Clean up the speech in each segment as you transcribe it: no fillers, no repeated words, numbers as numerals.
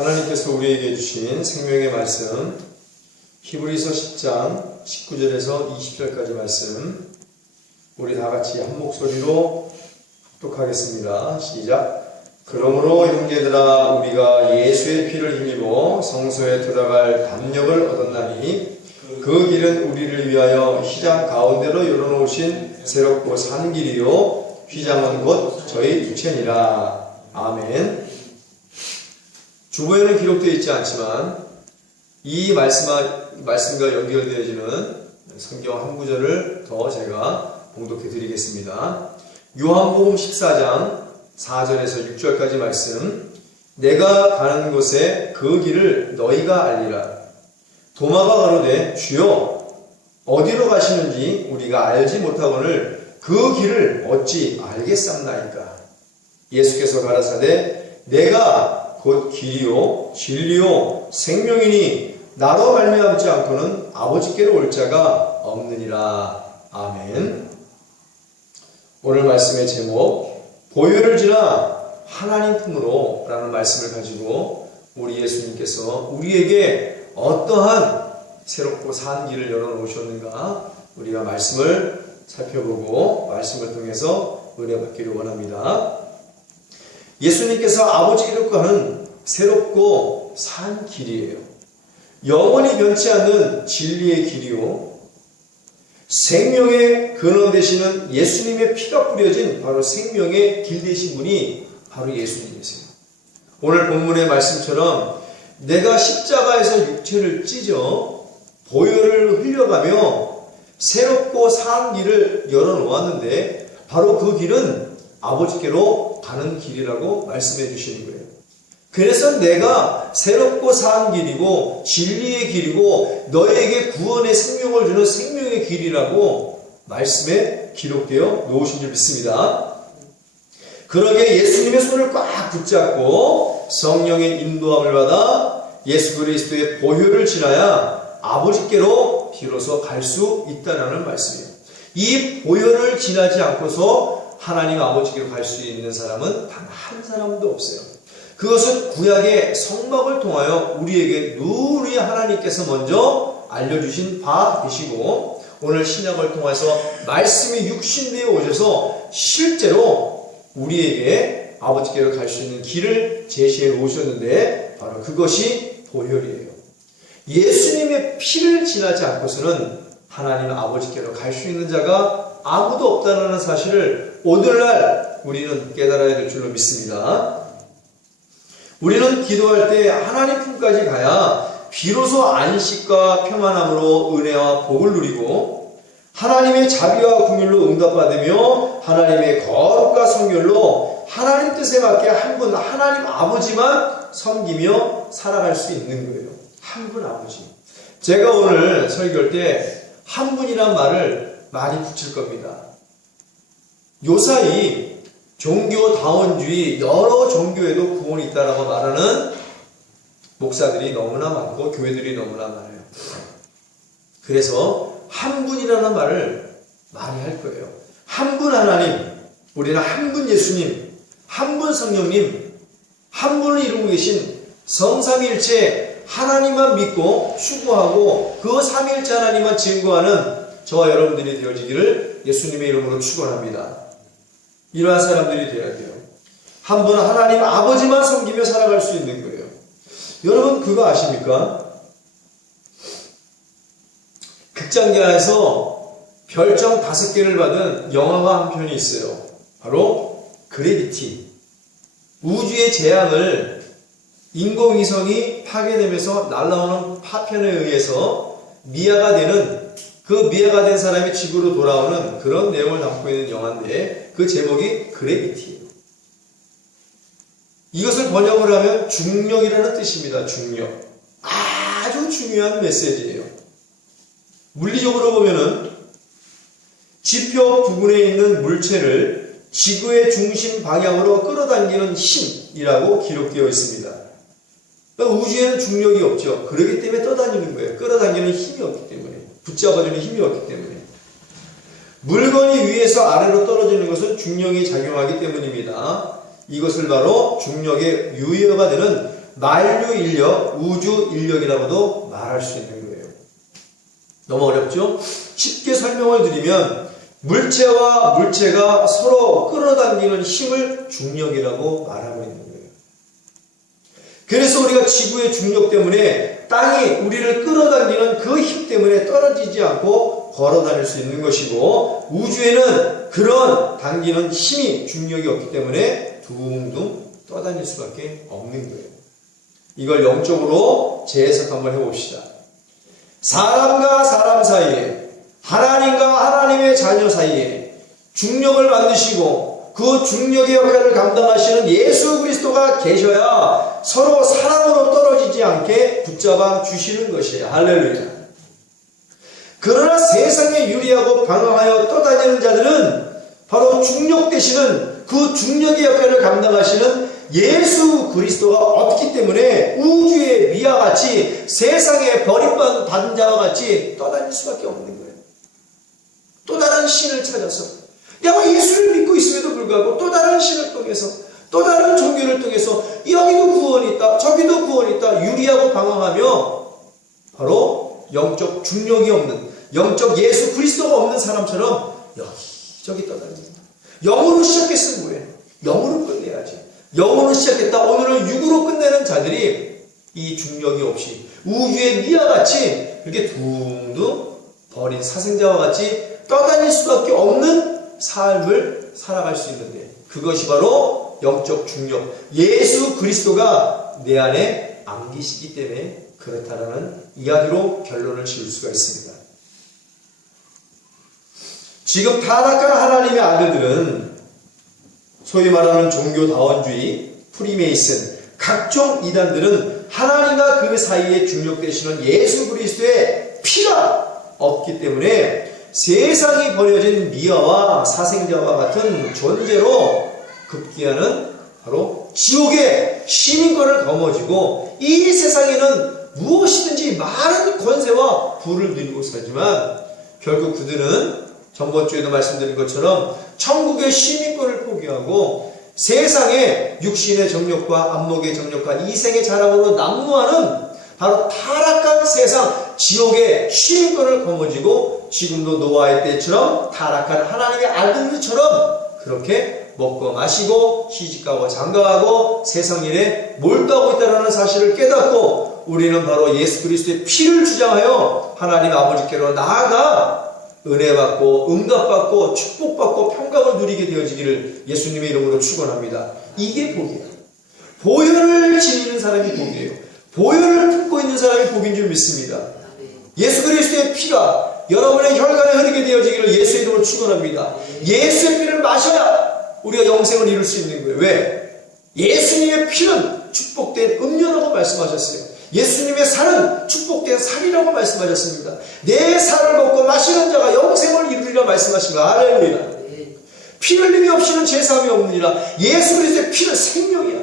하나님께서 우리에게 주신 생명의 말씀, 히브리서 10장 19절에서 20절까지 말씀, 우리 다 같이 한 목소리로 합독하겠습니다. 시작. 그러므로 형제들아, 우리가 예수의 피를 힘입어 성소에 들어갈 담력을 얻었나니 그 길은 우리를 위하여 휘장 가운데로 열어놓으신 새롭고 산 길이요 휘장은 곧 저희 주체니라. 아멘. 주보에는 기록되어 있지 않지만 이 말씀과 연결되어지는 성경 한 구절을 더 제가 봉독해 드리겠습니다. 요한복음 14장 4절에서 6절까지 말씀. 내가 가는 곳에 그 길을 너희가 알리라. 도마가 가로되 주여 어디로 가시는지 우리가 알지 못하거늘 그 길을 어찌 알겠삼나이까. 예수께서 가라사대 내가 곧 길이요 진리요 생명이니 나로 말미암지 않고는 아버지께로 올 자가 없느니라. 아멘. 오늘 말씀의 제목, 보혈을 지나 하나님 품으로 라는 말씀을 가지고 우리 예수님께서 우리에게 어떠한 새롭고 산 길을 열어놓으셨는가 우리가 말씀을 살펴보고 말씀을 통해서 은혜 받기를 원합니다. 예수님께서 아버지께로 가는 새롭고 산 길이에요. 영원히 변치 않는 진리의 길이요 생명의 근원 되시는 예수님의 피가 뿌려진 바로 생명의 길 되신 분이 바로 예수님이세요. 오늘 본문의 말씀처럼 내가 십자가에서 육체를 찢어 보혈을 흘려가며 새롭고 산 길을 열어놓았는데 바로 그 길은 아버지께로 가는 길이라고 말씀해 주시는 거예요. 그래서 내가 새롭고 산 길이고 진리의 길이고 너희에게 구원의 생명을 주는 생명의 길이라고 말씀에 기록되어 놓으신 줄 믿습니다. 그러게 예수님의 손을 꽉 붙잡고 성령의 인도함을 받아 예수 그리스도의 보혈을 지나야 아버지께로 비로소 갈 수 있다는 말씀이에요. 이 보혈을 지나지 않고서 하나님 아버지께로 갈 수 있는 사람은 단 한 사람도 없어요. 그것은 구약의 성막을 통하여 우리에게 누누이 하나님께서 먼저 알려주신 바 되시고 오늘 신약을 통해서 말씀이 육신되어 오셔서 실제로 우리에게 아버지께로 갈 수 있는 길을 제시해 놓으셨는데 바로 그것이 보혈이에요. 예수님의 피를 지나지 않고서는 하나님 아버지께로 갈 수 있는 자가 아무도 없다는 사실을 오늘날 우리는 깨달아야 될 줄로 믿습니다. 우리는 기도할 때 하나님 품까지 가야 비로소 안식과 평안함으로 은혜와 복을 누리고 하나님의 자비와 긍휼로 응답받으며 하나님의 거룩과 성결로 하나님 뜻에 맞게 한 분 하나님 아버지만 섬기며 살아갈 수 있는 거예요. 한 분 아버지. 제가 오늘 설교할 때 한 분이란 말을 많이 붙일 겁니다. 요사이 종교다원주의 여러 종교에도 구원이 있다라고 말하는 목사들이 너무나 많고 교회들이 너무나 많아요. 그래서 한 분이라는 말을 많이 할 거예요. 한 분 하나님, 우리는 한 분 예수님, 한 분 성령님, 한 분을 이루고 계신 성삼위일체 하나님만 믿고 추구하고 그 삼위일체 하나님만 증거하는 저와 여러분들이 되어지기를 예수님의 이름으로 축원합니다. 이러한 사람들이 되어야 돼요. 한 분 하나님 아버지만 섬기며 살아갈 수 있는 거예요. 여러분 그거 아십니까? 극장계에서 별점 5개를 받은 영화가 한 편이 있어요. 바로 그래비티. 우주의 재앙을 인공위성이 파괴되면서 날아오는 파편에 의해서 미아가 되는 그 미아가 된 사람이 지구로 돌아오는 그런 내용을 담고 있는 영화인데 그 제목이 그래비티예요. 이것을 번역을 하면 중력이라는 뜻입니다. 중력. 아주 중요한 메시지예요. 물리적으로 보면은 지표 부근에 있는 물체를 지구의 중심 방향으로 끌어당기는 힘이라고 기록되어 있습니다. 그러니까 우주에는 중력이 없죠. 그렇기 때문에 떠다니는 거예요. 끌어당기는 힘이 없기 때문에. 붙잡아주는 힘이 없기 때문에. 물건이 위에서 아래로 떨어지는 것은 중력이 작용하기 때문입니다. 이것을 바로 중력의 유효가 되는 만류 인력, 우주 인력이라고도 말할 수 있는 거예요. 너무 어렵죠? 쉽게 설명을 드리면 물체와 물체가 서로 끌어당기는 힘을 중력이라고 말하고 있는 거예요. 그래서 우리가 지구의 중력 때문에 땅이 우리를 끌어당기는 그 힘 때문에 떨어지지 않고 걸어 다닐 수 있는 것이고, 우주에는 그런 당기는 힘이, 중력이 없기 때문에 둥둥 떠다닐 수밖에 없는 거예요. 이걸 영적으로 재해석 한번 해봅시다. 사람과 사람 사이에, 하나님과 하나님의 자녀 사이에 중력을 만드시고 그 중력의 역할을 감당하시는 예수 그리스도가 계셔야 서로 사랑으로 떨어지지 않게 붙잡아 주시는 것이에요. 할렐루야. 그러나 세상에 유리하고 방황하여 떠다니는 자들은 바로 중력 되시는 그 중력의 역할을 감당하시는 예수 그리스도가 없기 때문에 우주의 미와 같이 세상에 버림받은 자와 같이 떠다닐 수밖에 없는 거예요. 또 다른 신을 찾아서, 내가 예수를 믿고 있음에도 불구하고 또 다른 신을 통해서, 또 다른 종교를 통해서 여기도 구원이 있다, 저기도 구원이 있다, 유리하고 방황하며 바로 영적 중력이 없는, 영적 예수 그리스도가 없는 사람처럼 여기저기 떠다닙니다. 영으로 시작했으면 뭐예요? 영으로 끝내야지. 영으로 시작했다 오늘은 육으로 끝내는 자들이 이 중력이 없이 우주의 미와 같이 이렇게 둥둥 버린 사생자와 같이 떠다닐 수밖에 없는 삶을 살아갈 수 있는데, 그것이 바로 영적 중력, 예수 그리스도가 내 안에 안 계시기 때문에 그렇다라는 이야기로 결론을 지을 수가 있습니다. 지금 타락한 하나님의 아들들은 소위 말하는 종교다원주의, 프리메이슨, 각종 이단들은 하나님과 그 사이에 중력되시는 예수 그리스도의 피가 없기 때문에 세상이 버려진 미아와 사생자와 같은 존재로 급기야는 바로 지옥의 시민권을 거머쥐고 이 세상에는 무엇이든지 많은 권세와 부를 누리고 살지만 결국 그들은 전번주에도 말씀드린 것처럼 천국의 시민권을 포기하고 세상의 육신의 정욕과 안목의 정욕과 이생의 자랑으로 난무하는 바로 타락한 세상 지옥의 시민권을 거머쥐고 지금도 노아의 때처럼 타락한 하나님의 아들들처럼 그렇게 먹고 마시고 시집가고 장가가고 세상 일에 몰두하고 있다는 사실을 깨닫고 우리는 바로 예수 그리스도의 피를 주장하여 하나님 아버지께로 나아가 은혜 받고 응답받고 축복받고 평강을 누리게 되어지기를 예수님의 이름으로 축원합니다. 이게 복이에요. 보혈을 지니는 사람이 복이에요. 보혈을 품고 있는 사람이 복인 줄 믿습니다. 예수 그리스도의 피가 여러분의 혈관에 흐르게 되어지기를 예수의 이름으로 축원합니다. 예수의 피를 마셔야 우리가 영생을 이룰 수 있는 거예요. 왜? 예수님의 피는 축복된 음료라고 말씀하셨어요. 예수님의 살은 축복된 살이라고 말씀하셨습니다. 내 살을 먹고 마시는 자가 영생을 이루리라 말씀하신 거. 할렐루야. 피 흘림이 없이는 제사함이 없느니라. 예수 그리스도의 피는 생명이야.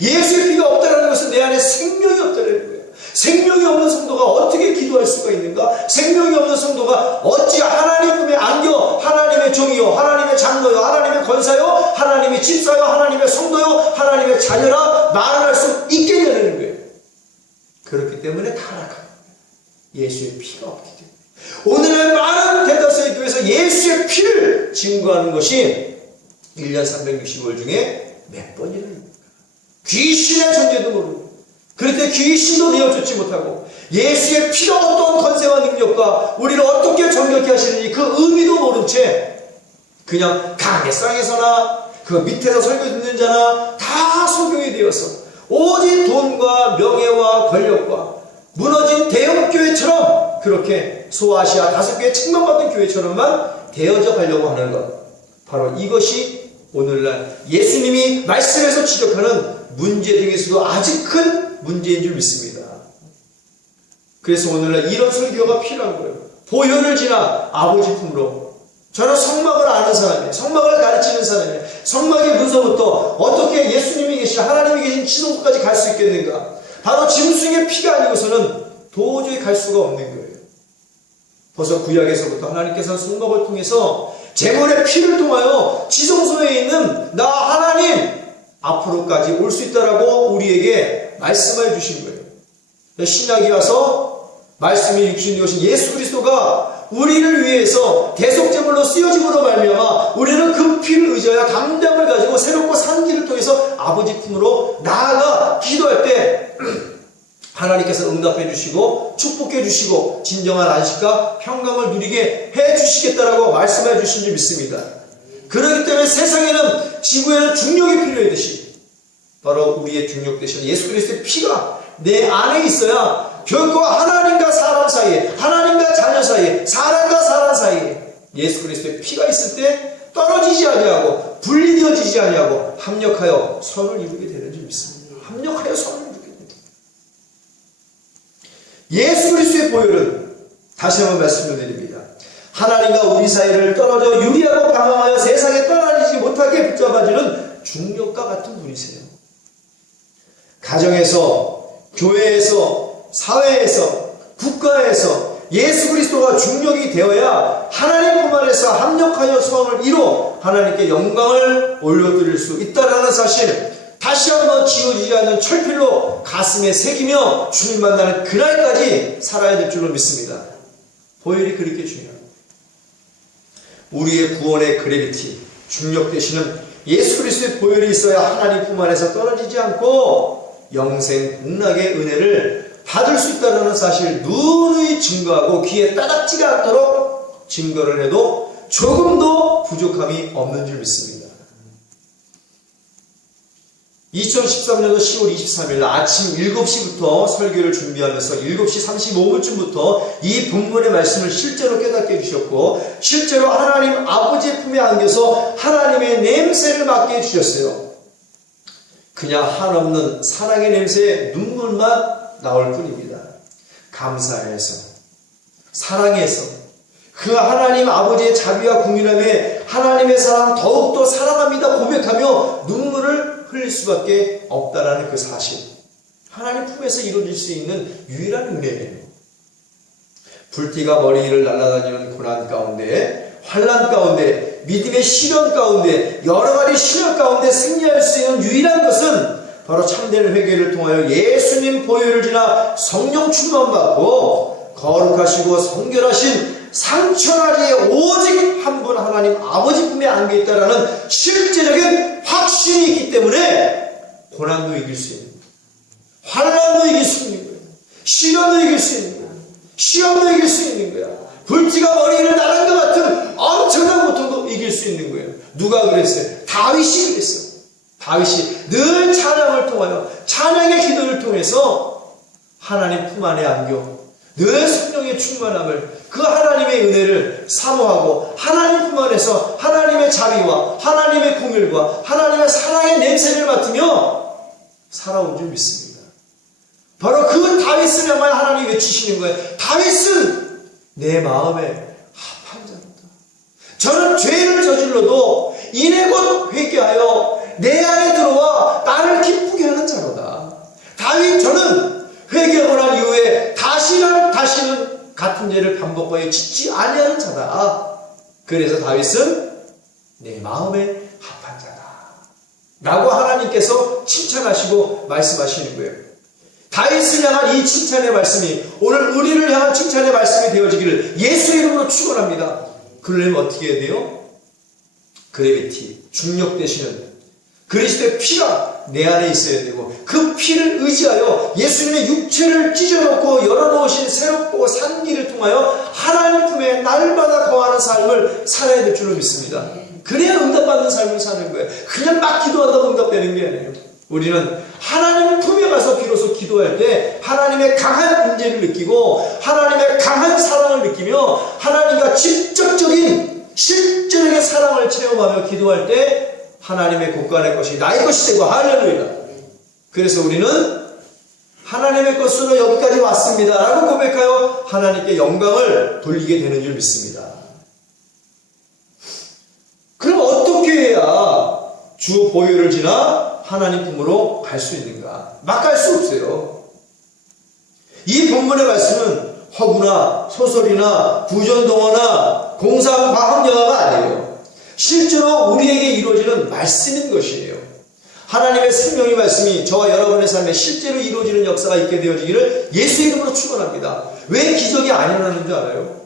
예수의 피가 없다는 것은 내 안에 생명이 없다는 거예요. 생명이 없는 성도가 어떻게 기도할 수가 있는가? 생명이 없는 성도가 어찌 하나님 품에 안겨 하나님의 종이요, 하나님의 장로요, 하나님의 권사요, 하나님의 집사요, 하나님의 성도요, 하나님의 자녀라 말을 할 수 있겠냐는 거예요. 그렇기 때문에 타락한 예수의 피가 없기 때문에 오늘날 많은 대다수의 교회에서 예수의 피를 증거하는 것이 1년 365일 중에 몇 번이나 귀신의 존재도 모르고 그럴 때 귀신도 내어쫓지 못하고 예수의 피가 어떤 권세와 능력과 우리를 어떻게 정결케 하시는지 그 의미도 모른 채 그냥 강대상에서나 그 밑에서 설교 듣는 자나 다 소경이 되어서 오직 돈과 명예와 권력과 무너진 대형교회처럼 그렇게 소아시아 5개의 책망받은 교회처럼만 되어져 가려고 하는 것, 바로 이것이 오늘날 예수님이 말씀에서 지적하는 문제 중에서도 아주 큰 문제인 줄 믿습니다. 그래서 오늘날 이런 설교가 필요한 거예요. 보혈을 지나 아버지 품으로. 저는 성막을 아는 사람이에요. 성막을 가르치는 사람이에요. 성막의 문서부터 어떻게 예수님이 계신 하나님이 계신 지성소까지 갈 수 있겠는가? 바로 짐승의 피가 아니고서는 도저히 갈 수가 없는 거예요. 벌써 구약에서부터 하나님께서는 성막을 통해서 제물의 피를 통하여 지성소에 있는 나 하나님, 앞으로까지 올 수 있다라고 우리에게 말씀해 주신 거예요. 신약이 와서 말씀이 육신이 오신 예수 그리스도가 우리를 위해서 대속제물로 쓰여짐으로 말미암아 우리는 그 피를 의지하여 담대함을 가지고 새롭고 산 길을 통해서 아버지 품으로 나아가 기도할 때 하나님께서 응답해 주시고 축복해 주시고 진정한 안식과 평강을 누리게 해 주시겠다라고 말씀해 주신 줄 믿습니다. 그렇기 때문에 세상에는 지구에는 중력이 필요하듯이 바로 우리의 중력 되신 예수 그리스도의 피가 내 안에 있어야 결코 하나님과 사람 사이에, 하나님과 자녀 사이에, 사람과 사람 사이에 예수 그리스도의 피가 있을 때 떨어지지 아니하고 분리되어지지 아니하고 합력하여 선을 이루게 되는 줄 믿습니다. 합력하여 선을 이루게 됩니다. 예수 그리스도의 보혈은 다시 한번 말씀을 드립니다. 하나님과 우리 사이를 떨어져 유리하고 방황하여 세상에 떠나지 못하게 붙잡아주는 중력과 같은 분이세요. 가정에서, 교회에서, 사회에서, 국가에서 예수 그리스도가 중력이 되어야 하나님 품 안에서 합력하여 소원을 이뤄 하나님께 영광을 올려드릴 수 있다는 사실, 다시 한번 지워지지 않는 철필로 가슴에 새기며 주님 만나는 그날까지 살아야 될 줄로 믿습니다. 보혈이 그렇게 중요합니다. 우리의 구원의 그래비티, 중력 되시는 예수 그리스도의 보혈이 있어야 하나님 품 안에서 떨어지지 않고 영생 복락의 은혜를 받을 수 있다는 사실 누누이 증거하고 귀에 따닥지가 않도록 증거를 해도 조금도 부족함이 없는 줄 믿습니다. 2013년도 10월 23일 아침 7시부터 설교를 준비하면서 7시 35분쯤부터 이 본문의 말씀을 실제로 깨닫게 해주셨고 실제로 하나님 아버지의 품에 안겨서 하나님의 냄새를 맡게 해주셨어요. 그냥 한없는 사랑의 냄새에 눈물만 나올 뿐입니다. 감사해서, 사랑해서, 그 하나님 아버지의 자비와 국민함에 하나님의 사랑 더욱더 사랑합니다 고백하며 눈물을 흘릴 수밖에 없다라는 그 사실, 하나님 품에서 이루어질 수 있는 유일한 은혜예요. 불티가 머리 위를 날아다니는 고난 가운데, 환난 가운데, 믿음의 시련 가운데, 여러 가지 시련 가운데 승리할 수 있는 유일한 것은 바로 참된 회개를 통하여 예수님 보혈을 지나 성령 충만받고 거룩하시고 성결하신 상처나리에 오직 한 분 하나님 아버지 품에 안겨있다라는 실제적인 확신이 있기 때문에 고난도 이길 수 있는 거예요. 환난도 이길 수 있는 거예요. 시련도 이길 수 있는 거예요. 시험도 이길 수 있는 거야. 불티가 머리 위를 나는 것 같은 엄청난 고통도 이길 수 있는 거예요. 누가 그랬어요? 다윗이 그랬어요. 다윗이 늘 찬양을 통하여 찬양의 기도를 통해서 하나님 품 안에 안겨 늘 성령의 충만함을 그 하나님의 은혜를 사모하고 하나님 품 안에서 하나님의 자비와 하나님의 공율과 하나님의 사랑의 냄새를 맡으며 살아온 줄 믿습니다. 바로 그 다윗을 향하여 하나님이 외치시는 거예요. 다윗은 내 마음에 합한 자로다. 저는 죄를 저질러도 이내 곧 회개하여 내 안에 들어와 나를 기쁘게 하는 자로다. 다윗 저는 회개하고 난 이후에 다시는 같은 죄를 반복하여 짓지 아니하는 자다. 그래서 다윗은 내 마음에 합한 자다 라고 하나님께서 칭찬하시고 말씀하시는 거예요. 다윗을 향한 이 칭찬의 말씀이 오늘 우리를 향한 칭찬의 말씀이 되어지기를 예수의 이름으로 축원합니다. 그러려면 어떻게 해야 돼요? 그래비티, 중력 되시는 그리스도의 피가 내 안에 있어야 되고 그 피를 의지하여 예수님의 육체를 찢어놓고 열어놓으신 새롭고 산 길을 통하여 하나님 품에 날마다 거하는 삶을 살아야 될 줄로 믿습니다. 그래야 응답받는 삶을 사는 거예요. 그냥 막 기도한다고 응답되는 게 아니에요. 우리는 하나님 품에 가서 비로소 기도할 때 하나님의 강한 임재를 느끼고 하나님의 강한 사랑을 느끼며 하나님과 직접적인 실제적인 사랑을 체험하며 기도할 때 하나님의 곳간의 것이 나의 것이 되고 할렐루야. 그래서 우리는 하나님의 것으로 여기까지 왔습니다 라고 고백하여 하나님께 영광을 돌리게 되는 줄 믿습니다. 그럼 어떻게 해야 주 보혈을 지나 하나님 품으로 갈 수 있는가? 막 갈 수 없어요. 이 본문의 말씀은 허구나 소설이나 부전동어나 공상과학 영화가 아니에요. 실제로 우리에게 이루어지는 말씀인 것이에요. 하나님의 생명의 말씀이 저와 여러분의 삶에 실제로 이루어지는 역사가 있게 되어지기를 예수의 이름으로 축원합니다. 왜 기적이 안 일어나는 줄 알아요?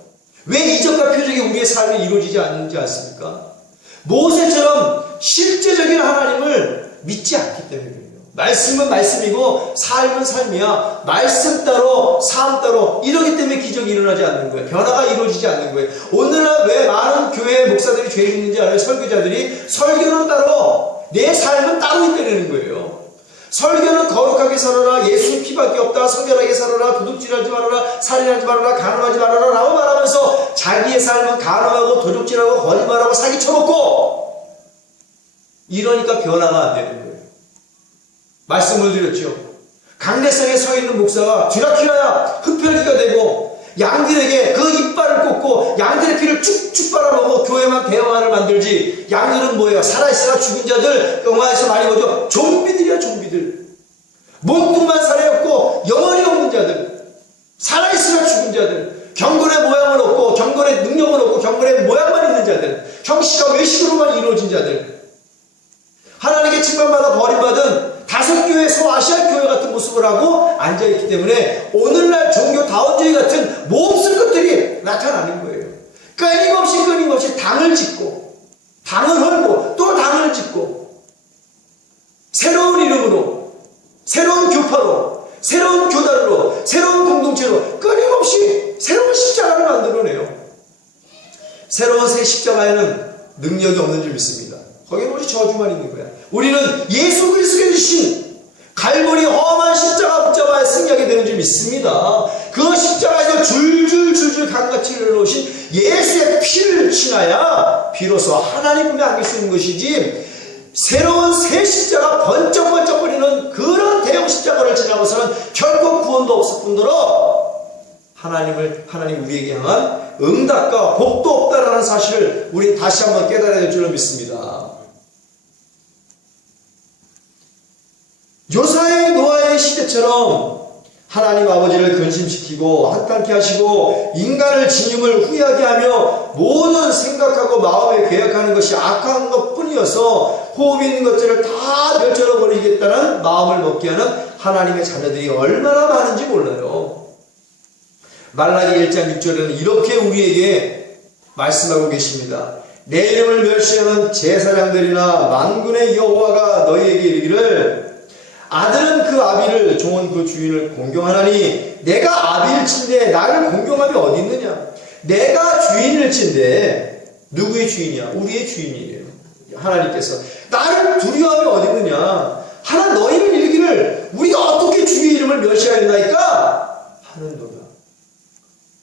왜 이적과 표적이 우리의 삶에 이루어지지 않는지 아십니까? 모세처럼 실제적인 하나님을 믿지 않기 때문이에요. 말씀은 말씀이고 삶은 삶이야. 말씀 따로 삶 따로 이러기 때문에 기적이 일어나지 않는 거예요. 변화가 이루어지지 않는 거예요. 오늘날 왜 많은 교회 목사들이 죄를 짓는지 알아요? 설교자들이 설교는 따로 내 삶은 따로 있다는 거예요. 설교는 거룩하게 살아라, 예수의 피밖에 없다, 성결하게 살아라, 도둑질하지 말아라, 살인하지 말아라, 간음하지 말아라 라고 말하면서 자기의 삶은 간음하고 도둑질하고 거짓말하고 사기 쳐먹고 이러니까 변화가 안 되는 거예요. 말씀을 드렸죠. 강대상에 서 있는 목사가 드라큘라야 흡혈귀가 되고 양들에게 그 이빨을 꽂고 양들의 피를 쭉쭉 빨아먹고 교회만 대형화를 만들지 양들은 뭐예요? 살아있으나 죽은 자들, 영화에서 많이 보죠. 좀비들이야 좀비들. 몸뚱만 살아있고 영혼이 없는 자들, 살아있으나 죽은 자들, 경건의 모양을 얻고 경건의 능력을 얻고 경건의 모양만 있는 자들, 형식과 외식으로만 이루어진 자들, 하나님께 칭찬받아 버림받은 다섯 교회 소아시아 교회 같은 모습을 하고 앉아있기 때문에 오늘날 종교다원주의 같은 몹쓸 것들이 나타나는 거예요. 끊임없이 당을 짓고 당을 헐고 또 당을 짓고 새로운 이름으로 새로운 교파로 새로운 교단으로 새로운 공동체로 끊임없이 새로운 십자가를 만들어내요. 새로운 새 십자가에는 능력이 없는 줄 믿습니다. 거기는 오직 저주만 있는 거야. 우리는 예수 그리스도가 주신 갈보리 험한 십자가 붙잡아야 승리하게 되는 줄 믿습니다. 그 십자가에서 줄줄 강같이 흘러오신 예수의 피를 지나야 비로소 하나님 품에 안길 수 있는 것이지, 새로운 새 십자가 번쩍번쩍거리는 그런 대형 십자가를 지나고서는 결코 구원도 없을 뿐더러 하나님 우리에게 향한 응답과 복도 없다라는 사실을 우리 다시 한번 깨달아야 될 줄로 믿습니다. 요사의 노아의 시대처럼 하나님 아버지를 근심시키고 한탄케 하시고 인간을 지임을 후회하게 하며 모든 생각하고 마음에 계약하는 것이 악한 것 뿐이어서 호흡 있는 것들을 다 멸절해 버리겠다는 마음을 먹게 하는 하나님의 자녀들이 얼마나 많은지 몰라요. 말라기 1장 6절에는 이렇게 우리에게 말씀하고 계십니다. 내 이름을 멸시하는 제사장들이나 만군의 여호와가 너희에게 이르기를 아들은 그 아비를 종은 그 주인을 공경하나니 내가 아비일진데 나를 공경함이 어디 있느냐. 내가 주인일진데 누구의 주인이야? 우리의 주인이에요. 하나님께서 나를 두려워함이 어디 있느냐. 하나 너희를 이르기를 우리가 어떻게 주의 이름을 멸시하였나이까 하는도다.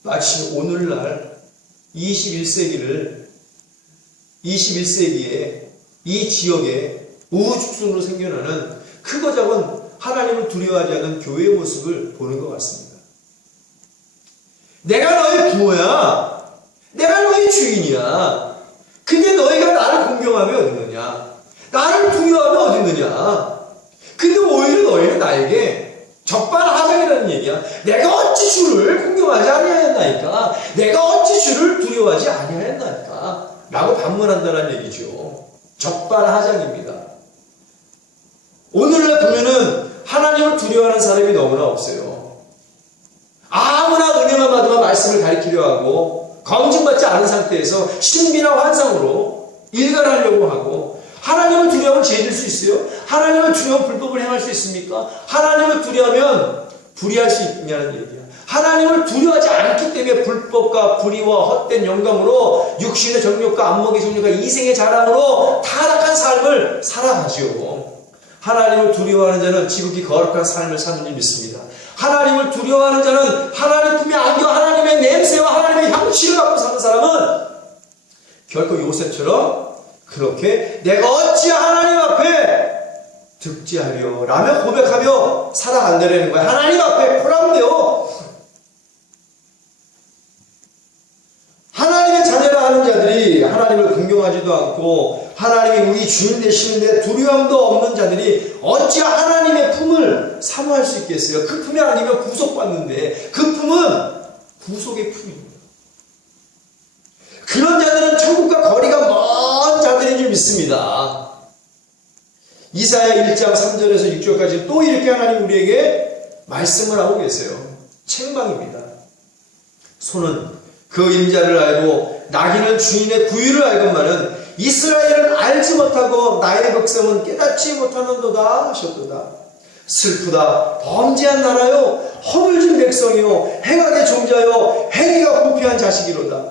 마치 오늘날 21세기에 이 지역에 우후죽순으로 생겨나는 크고 작은 하나님을 두려워하지 않는 교회의 모습을 보는 것 같습니다. 내가 너희 부모야. 내가 너희 주인이야. 근데 너희가 나를 공경하면 어딨느냐. 나를 두려워하면 어딨느냐. 근데 오히려 너희는 나에게 적반하장이라는 얘기야. 내가 어찌 주를 공경하지 아니하였나이까. 내가 어찌 주를 두려워하지 아니하였나이까 라고 반문한다는 얘기죠. 적반하장입니다. 오늘날 보면은 하나님을 두려워하는 사람이 너무나 없어요. 아무나 은혜만 받으면 말씀을 가리키려 하고 검증받지 않은 상태에서 신비나 환상으로 일관하려고 하고, 하나님을 두려워하면 죄질 수 있어요? 하나님을 두려워하면 불법을 행할 수 있습니까? 하나님을 두려워하면 불의할 수 있냐는 얘기야. 하나님을 두려워하지 않기 때문에 불법과 불의와 헛된 영광으로 육신의 정욕과 안목의 정욕과 이생의 자랑으로 타락한 삶을 살아가죠. 하나님을 두려워하는 자는 지극히 거룩한 삶을 사는 줄 믿습니다. 하나님을 두려워하는 자는 하나님 품에 안겨 하나님의 냄새와 하나님의 향취를 갖고 사는 사람은 결코 요셉처럼 그렇게 내가 어찌 하나님 앞에 득지하려 라며 고백하며 살아간다는 거야. 하나님 앞에 포함되어 하나님의 자녀라 하는 자들이 하나님을 공경하지도 않고 하나님이 우리 주인 되시는데 두려움도 없는 자들이 어찌 하나님의 품을 사모할 수 있겠어요? 그 품이 아니면 구속받는데 그 품은 구속의 품입니다. 그런 자들은 천국과 거리가 먼 자들인 줄 믿습니다. 이사야 1장 3절에서 6절까지 또 이렇게 하나님 우리에게 말씀을 하고 계세요. 책망입니다. 소는 그 임자를 알고 나귀는 주인의 구유를 알건만은 이스라엘은 알지 못하고 나의 백성은 깨닫지 못하는도다 하셨도다. 슬프다. 범죄한 나라요, 허물진 백성이요, 행악의 종자요, 행위가 부패한 자식이로다.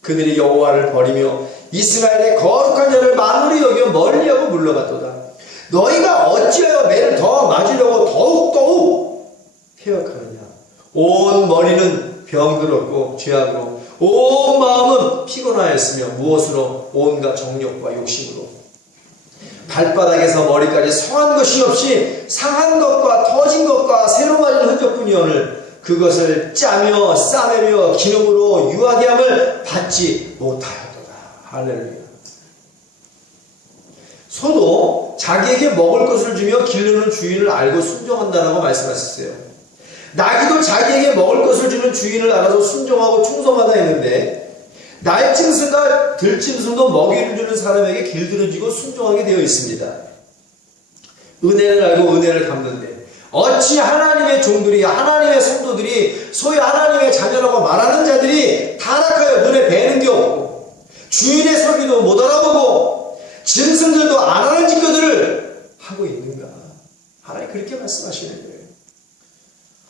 그들이 여호와를 버리며 이스라엘의 거룩한 자를 만으로 여겨 멀리하고 물러갔도다. 너희가 어찌하여 매를 더 맞으려고 더욱 패역하느냐. 온 머리는 병들었고 죄악으로, 온 마음은 피곤하였으며 무엇으로? 온갖 정욕과 욕심으로. 발바닥에서 머리까지 성한 것이 없이 상한 것과 터진 것과 새로 맞은 흔적뿐이오늘 그것을 짜며 싸매며 기름으로 유하게 함을 받지 못하였도다. 할렐루야. 소도 자기에게 먹을 것을 주며 기르는 주인을 알고 순종한다라고 말씀하셨어요. 나귀도 자기에게 먹을 것을 주는 주인을 알아서 순종하고 충성하다 했는데, 날짐승과 들짐승도 먹이를 주는 사람에게 길들여지고 순종하게 되어 있습니다. 은혜를 알고 은혜를 갚는데 어찌 하나님의 종들이, 하나님의 성도들이, 소위 하나님의 자녀라고 말하는 자들이 타락하여 눈에 뵈는 게 없고 주인의 설교도 못 알아보고 짐승들도 안 하는 짓거들을 하고 있는가? 하나님 그렇게 말씀하시는 거예요.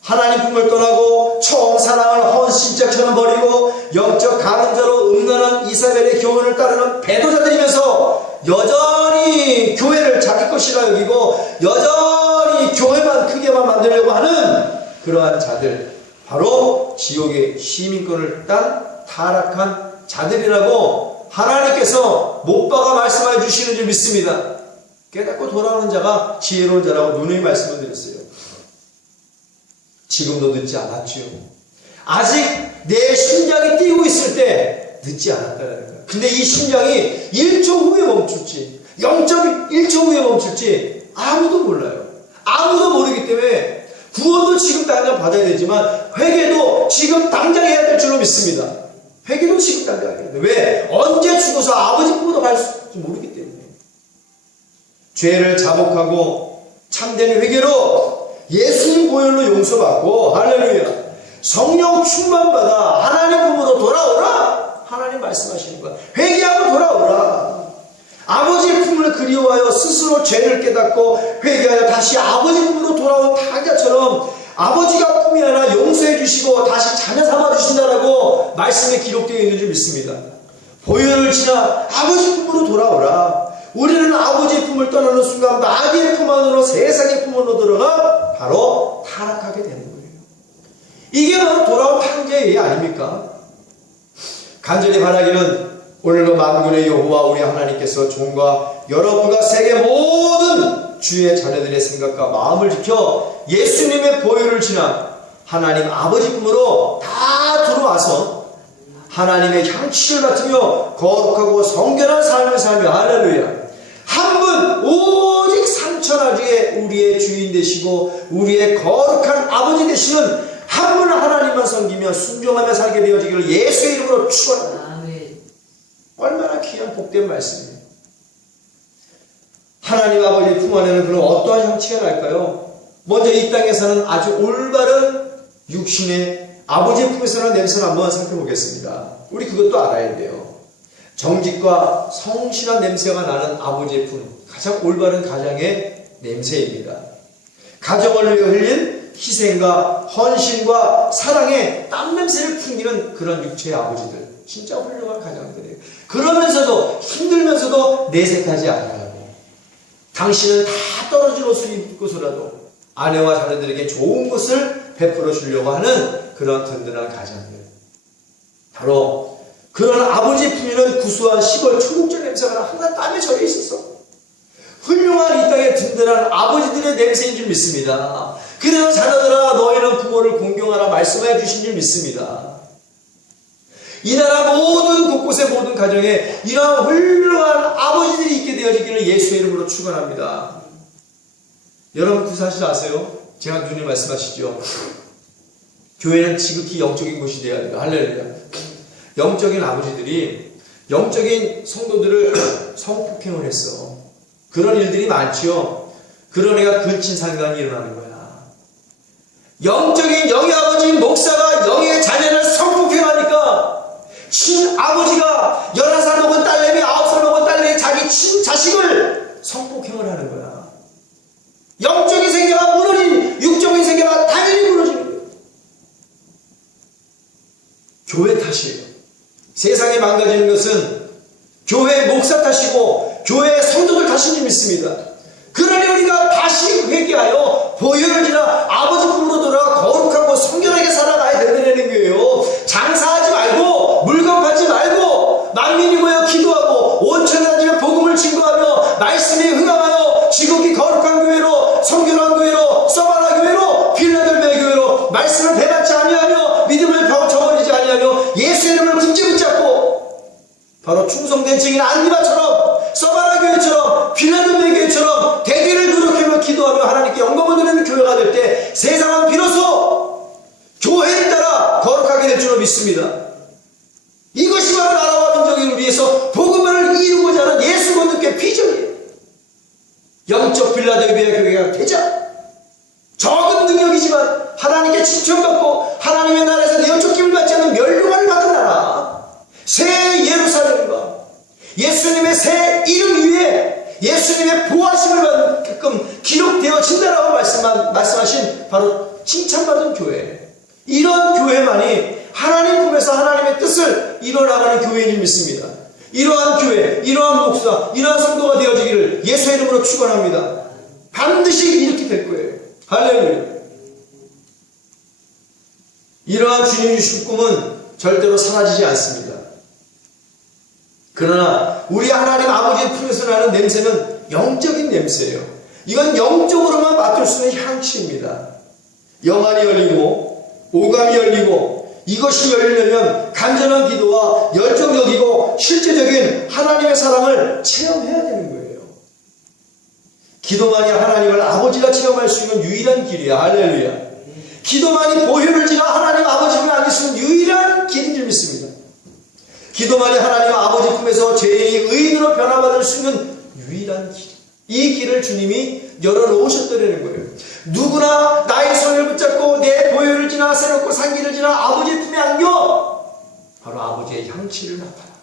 하나님 품을 떠나고 총 사랑을 헌신짝처럼 버리고 영적 가늠자로 음란한 이사벨의 교훈을 따르는 배도자들이면서 여전히 교회를 자기 것이라 여기고 여전히 교회만 크게만 만들려고 하는 그러한 자들, 바로 지옥의 시민권을 딴 타락한 자들이라고 하나님께서 못 박아 말씀해 주시는 줄 믿습니다. 깨닫고 돌아오는 자가 지혜로운 자라고 누누이 말씀을 드렸어요. 지금도 늦지 않았지요. 아직 내 심장이 뛰고 있을 때 늦지 않았다는 거예요. 근데 이 심장이 1초 후에 멈출지 0.1초 후에 멈출지 아무도 몰라요. 아무도 모르기 때문에 구원도 지금 당장 받아야 되지만 회개도 지금 당장 해야 될 줄로 믿습니다. 회개도 지금 당장 해야 돼. 왜? 언제 죽어서 아버지 품으로 갈 수 있을지 모르기 때문에. 죄를 자복하고 참된 회개로 예수님 보혈로 용서받고, 할렐루야, 성령 충만받아 하나님 품으로 돌아오라. 하나님 말씀하시는 거야. 회개하고 돌아오라. 아버지의 품을 그리워하여 스스로 죄를 깨닫고 회개하여 다시 아버지 품으로 돌아온 타자처럼 아버지가 품이 하나 용서해 주시고 다시 자녀 삼아 주신다라고 말씀에 기록되어 있는 줄 믿습니다. 보혈을 지나 아버지 품으로 돌아오라. 우리는 아버지의 품을 떠나는 순간 마귀의 품 안으로, 세상의 품으로 들어가 바로 타락하게 되는 거예요. 이게 바로 돌아온 판결의 예 아닙니까? 간절히 바라기는 오늘도 만군의 여호와 우리 하나님께서 종과 여러분과 세계 모든 주의 자녀들의 생각과 마음을 지켜 예수님의 보혈을 지나 하나님 아버지 품으로 다 들어와서 하나님의 향취를 맡으며 거룩하고 성결한 삶을 살며, 할렐루야, 한 분 오직 삼천하주의 우리의 주인 되시고 우리의 거룩한 아버지 되시는 한 분 하나님만 섬기며 순종하며 살게 되어지기를 예수의 이름으로 축원합니다. 얼마나 귀한 복된 말씀이에요. 하나님 아버지 품 안에는 그럼 어떠한 형체가 날까요? 먼저 이 땅에서는 아주 올바른 육신의 아버지의 품에서 나는 냄새를 한번 살펴보겠습니다. 우리 그것도 알아야 돼요. 정직과 성실한 냄새가 나는 아버지의 품, 가장 올바른 가장의 냄새입니다. 가정을 위해 흘린 희생과 헌신과 사랑의 땀 냄새를 풍기는 그런 육체의 아버지들, 진짜 훌륭한 가장들이에요. 그러면서도 힘들면서도 내색하지 않으라고, 당신은 다 떨어진 옷을 입고서라도 아내와 자녀들에게 좋은 것을 베풀어 주려고 하는 그런 든든한 가장들, 바로 그런 아버지 품에는 구수한 시골 초국제 냄새가 항상 땀에 절여 있었어. 훌륭한 이 땅의 든든한 아버지들의 냄새인 줄 믿습니다. 그래서 자녀들아 너희는 부모를 공경하라 말씀해 주신 줄 믿습니다. 이 나라 모든 곳곳의 모든 가정에 이러한 훌륭한 아버지들이 있게 되어지기를 예수의 이름으로 축원합니다. 여러분 그 사실 아세요? 제가 누님 말씀하시죠. 교회는 지극히 영적인 곳이 되어야 돼요. 할렐루야. 영적인 아버지들이 영적인 성도들을 성폭행을 했어. 그런 일들이 많지요. 그런 애가 근친 상간이 일어나는 거야. 영적인 영의 아버지인 목사가 영의 자녀를 성폭행하니까 친아버지가 11살 먹은 딸내미, 9살 먹은 딸내미 자기 친자식을 성폭행을 하는 거야. 영적인 세계가 무너진 육적인 세계가 당연히 무너지는 거예요. 교회 탓이에요. 세상이 망가지는 것은 교회 목사 탓이고 교회 성도들 탓인 줄 믿습니다. 그러니 우리가 다시 회개하여 보혈을 지나 아버지 품으로 돌아가 거룩하고 성결하게 살아가야 된다는 거예요. 장사하지 말고 물건 팔지 말고 만민이 모여 기도하고 온천에 다니며 복음을 증거하며 말씀에 흥함하여 지극히 거룩한 교회로, 성결한 교회로, 서바나 교회로, 빌라델비아 교회로 말씀을 배반치 아니하며 믿음을 저버리지 아니하며 예수 이름을 굳게 붙잡고 바로 충성된 증인 안디바처럼, 서바나 교회처럼, 빌라델비아 교회처럼 대대를 노력하며 기도하며 하나님께 영광을 드리는 교회가 될 때 세상은 비로소 교회를 따라 거룩하게 될 줄로 믿습니다. 이것이 바로 나라와 민족을 위해서 복음을 이루고자 하는 예수 공동체의 비전이에요. 영적 빌라델비아 교회가 되자. 적은 능력이지만 하나님께 칭찬받고 하나님의 나라에서 내어쫓 힘을 받지 않는 멸류관을 받은 나라, 새 예루살렘과 예수님의 새 이름 위에 예수님의 보호하심을 받게끔 기록되어진다라고 말씀하신 바로 칭찬받은 교회, 이런 교회만이 하나님 품에서 하나님의 뜻을 이뤄나가는 교회인 줄 믿습니다. 이러한 교회, 이러한 목사, 이러한 성도가 되어지기를 예수의 이름으로 축원합니다. 반드시 이렇게 될 거예요. 할렐루야. 이러한 주님이 주신 꿈은 절대로 사라지지 않습니다. 그러나 우리 하나님 아버지의 품에서 나는 냄새는 영적인 냄새예요. 이건 영적으로만 맡을 수 있는 향취입니다. 영안이 열리고 오감이 열리고 이것이 열리려면 간절한 기도와 열정적이고 실제적인 하나님의 사랑을 체험해야 되는 거예요. 기도만이 하나님을 아버지가 체험할 수 있는 유일한 길이야. 할렐루야. 기도만이 보혈을 지나 하나님 아버지를 알릴 수 있는 유일한 길인 줄 믿습니다. 기도만이 하나님 아버지 품에서 죄인이 의인으로 변화받을 수 있는 유일한 길. 이 길을 주님이 열어놓으셨다는 거예요. 누구나 나의 손을 붙잡고 내 보혈을 지나 새롭고 상기를 지나 아버지의 품에 안겨 바로 아버지의 향취를 맡아라.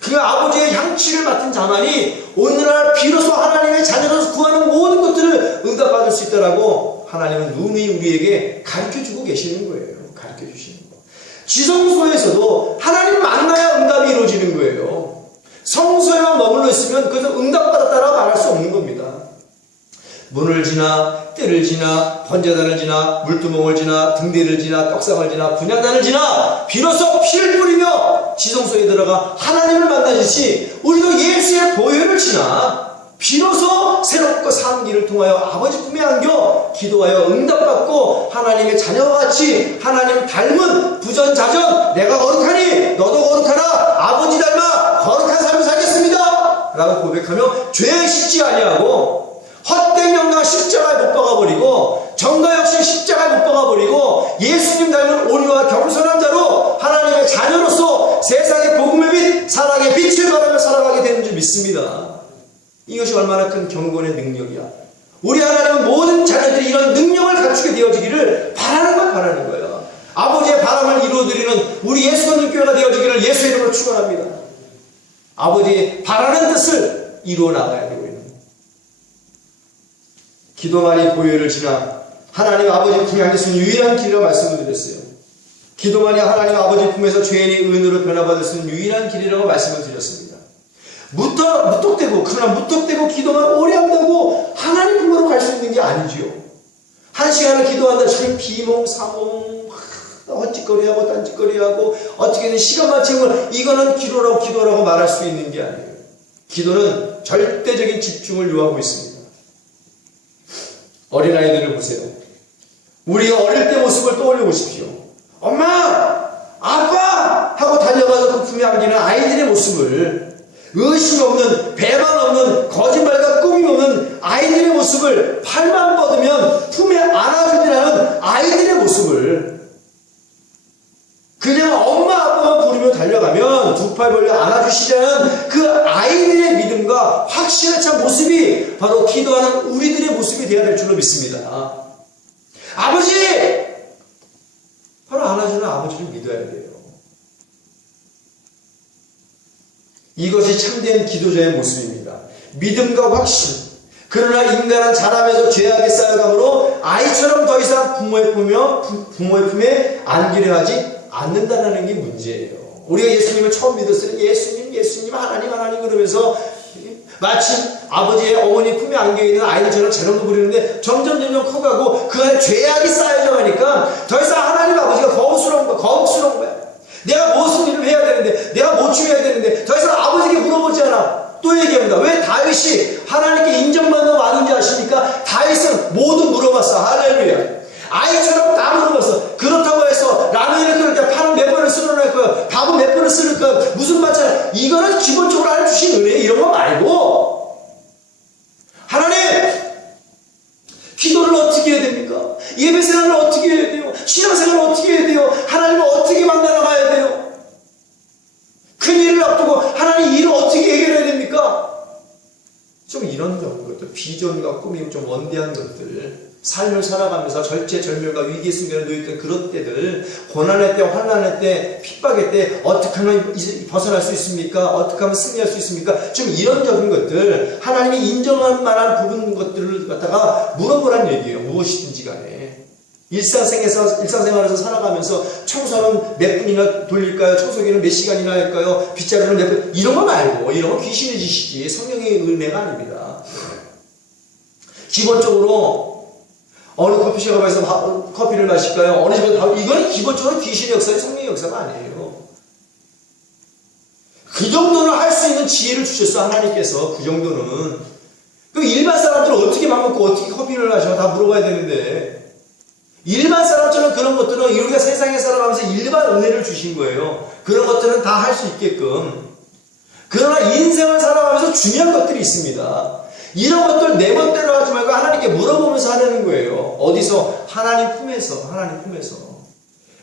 그 아버지의 향취를 맡은 자만이 오늘날 비로소 하나님의 자녀로서 구하는 모든 것들을 응답받을 수 있다라고 하나님은 누누이 우리에게 가르쳐주고 계시는 거예요. 가르쳐주시는 거예요. 지성소에서도 하나님 만나야 응답이 이루어지는 거예요. 성소에만 머물러 있으면 그것은 응답받았다라고 말할 수 없는 겁니다. 문을 지나 뜰을 지나 번제단을 지나 물두멍을 지나 등대를 지나 떡상을 지나 분향단을 지나 비로소 피를 뿌리며 지성소에 들어가 하나님을 만나듯이 우리도 예수의 보혈을 지나 비로소 새롭고 산 길을 통하여 아버지 품에 안겨 기도하여 응답받고 하나님의 자녀와 같이 하나님 닮은 부전자전 내가 거룩하니 너도 거룩하라 아버지 닮아 거룩한 삶을 살겠습니다 라고 고백하며 죄에 씻지 아니하고 헛된 영광 십자가에 못 박아버리고 정가 역시 십자가에 못 박아버리고 예수님 닮은 온유와 겸손한 자로 하나님의 자녀로서 세상의 복음의 빛 사랑의 빛을 발하며 살아가게 되는 줄 믿습니다. 이것이 얼마나 큰 경건의 능력이야. 우리 하나님은 모든 자녀들이 이런 능력을 갖추게 되어지기를 바라는 거예요. 아버지의 바람을 이루어드리는 우리 예수 믿는 교회가 되어지기를 예수의 이름으로 축원합니다. 아버지의 바라는 뜻을 이루어 나가야 되고 있는 기도만이 보혈을 지나 하나님 아버지 품에 안길 수 있는 유일한 길이라고 말씀을 드렸어요. 기도만이 하나님 아버지 품에서 죄인이 의인으로 변화받을 수 있는 유일한 길이라고 말씀을 드렸습니다. 무턱대고 그러나 무턱대고 기도만 오래 한다고 하나님 품으로 갈 수 있는 게 아니지요. 한 시간을 기도한다 참 비몽사몽 헛짓거리하고 딴짓거리하고 어떻게든 시간만 채우면 이거는 기도라고 말할 수 있는 게 아니에요. 기도는 절대적인 집중을 요하고 있습니다. 어린아이들을 보세요. 우리 어릴 때 모습을 떠올려 보십시오. 엄마! 아빠! 하고 달려가서 그 품에 안기는 아이들의 모습을 의심 없는, 배만 없는, 거짓말과 꿈이 없는 아이들의 모습을 팔만 뻗으면 품에 안아주리라는 아이들의 모습을 그냥 엄마 아빠만 부르며 달려가면 두 팔 벌려 안아주시자는 그 아이들의 믿음과 확신에 찬 모습이 기도하는 우리들의 모습이 되어야 될 줄로 믿습니다. 아버지! 바로 안아주는 아버지를 믿어야 돼요. 이것이 참된 기도자의 모습입니다. 믿음과 확신. 그러나 인간은 자라면서 죄악에 쌓여가므로 아이처럼 더 이상 부모의 품에 안기려 하지 않는다는 게 문제예요. 우리가 예수님을 처음 믿었을 때 예수님 하나님 그러면서 마치 아버지의 어머니 품에 안겨있는 아이들처럼 재롱도 부리는데 점점 커가고 그 안에 죄악이 쌓여져 가니까 더 이상 하나님 아버지가 거북스러운 거야. 내가 무슨 일을 해야 되는데, 내가 뭐 취해야 되는데 더 이상 아버지에게 물어보지 않아. 또 얘기합니다. 왜 다윗이 하나님께 인정받는 왕인지 아십니까? 다윗은 모두 물어봤어. 할렐루야. 아이처럼 다 물어봤어. 그렇다고 해서 라면을 끓일 때 파는 몇 번을 쓸어낼 거야, 밥은 몇 번을 쓸 거야, 무슨 반찬, 이거는 기본적으로 하나님 주신 은혜, 이런 거 말고 하나님 기도를 어떻게 해야 됩니까? 예배 생활을 어떻게 해야 돼요? 신앙생활을 어떻게 해야 돼요? 하나님을 어떻게 만나나가야 돼요? 큰일을 앞두고 하나님 일을 어떻게 해결해야 됩니까? 좀 이런 것들, 비전과 꿈이 좀 원대한 것들, 삶을 살아가면서 절체절명과 위기 속에 놓여있던 그런 때들, 고난의 때, 환난의 때, 핍박의 때 어떻게 하면 벗어날 수 있습니까? 어떻게 하면 승리할 수 있습니까? 좀 이런적인 것들, 하나님이 인정할 만한 부분 것들을 갖다가 물어보란 얘기예요. 무엇이든지 간에. 일상생활에서 살아가면서 청소는 몇 분이나 돌릴까요? 청소기는 몇 시간이나 할까요? 빗자루는 몇 분, 이런 거 말고, 이런 건 귀신의 지식이 성령의 은혜가 아닙니다. 기본적으로 어느 커피숍에 가서 커피를 마실까요? 어느 집에서 이건 기본적으로 귀신의 역사의 성령의 역사가 아니에요. 그 정도는 할 수 있는 지혜를 주셨어, 하나님께서. 그 정도는. 그럼 일반 사람들은 어떻게 맘 먹고 어떻게 커피를 마셔? 다 물어봐야 되는데. 일반 사람처럼 그런 것들은 우리가 세상에 살아가면서 일반 은혜를 주신 거예요. 그런 것들은 다 할 수 있게끔. 그러나 인생을 살아가면서 중요한 것들이 있습니다. 이런 것들 내 멋대로 하지 말고 하나님께 물어보면서 하려는 거예요. 어디서? 하나님 품에서.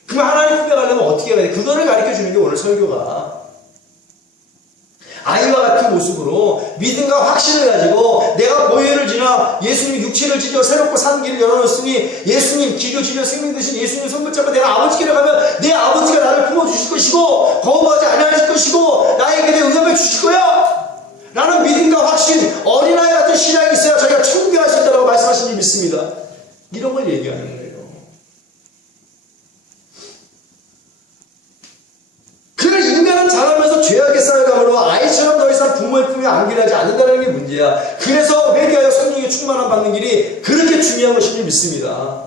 그럼 하나님 품에 가려면 어떻게 해야 돼? 그거를 가르쳐 주는 게 오늘 설교가. 아이와 같은 모습으로 믿음과 확신을 가지고 내가 보혈을 지나 예수님 육체를 지져 새롭고 사는 길을 열어놓았으니 예수님 기교 지려 생명 되신 예수님 손 붙잡아 내가 아버지께로 가면 내 아버지가 나를 품어주실 것이고 거부하지 않으실 것이고 나에게 내 응답을 주실 거야. 라는 믿음과 확신, 어린아이 같은 신앙이 있어야 저희가 천국에 갈 수 있다고 말씀하신 줄 믿습니다. 이런 걸 얘기하는 거예요. 그러나 인간은 자라면서 죄악에 쌓여가므로 아이처럼 더 이상 부모의 품에 안기하지 않는다는 게 문제야. 그래서 회개하여 성령의 충만함 받는 길이 그렇게 중요한 것인 줄 믿습니다.